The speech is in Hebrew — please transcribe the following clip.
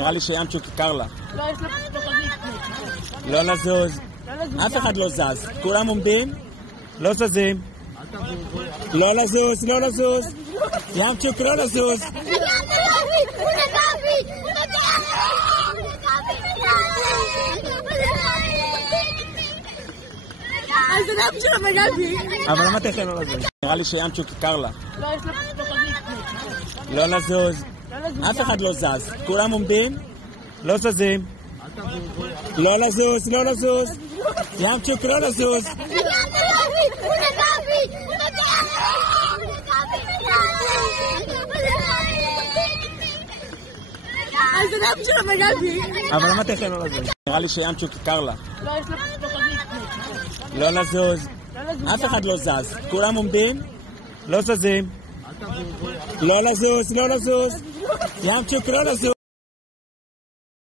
נראה לי שימצ'וק קר לה. לא, יש לה פשוט לא לזוז. אף אחד לא זז. כולם עומדים? לא זזים. לא לזוז, לא לזוז. ימצ'וק לא לזוז. אבל למה תכן לא לזוז? נראה לי שימצ'וק קר לה. לא, יש לה פשוט לא לזוז. אף אחד לא זז. כולם עומדים? לא זזים. לא לזוז, לא לזוז. ימצ'וק לא לזוז. אבל למה תכן לא לזוז? נראה לי שימצ'וק קר לה. לא, יש לה פשוט לא לזוז. אף אחד לא זז. כולם עומדים? לא זזים. לא לזוז, לא לזוז. ימצ'וק לא לזוז.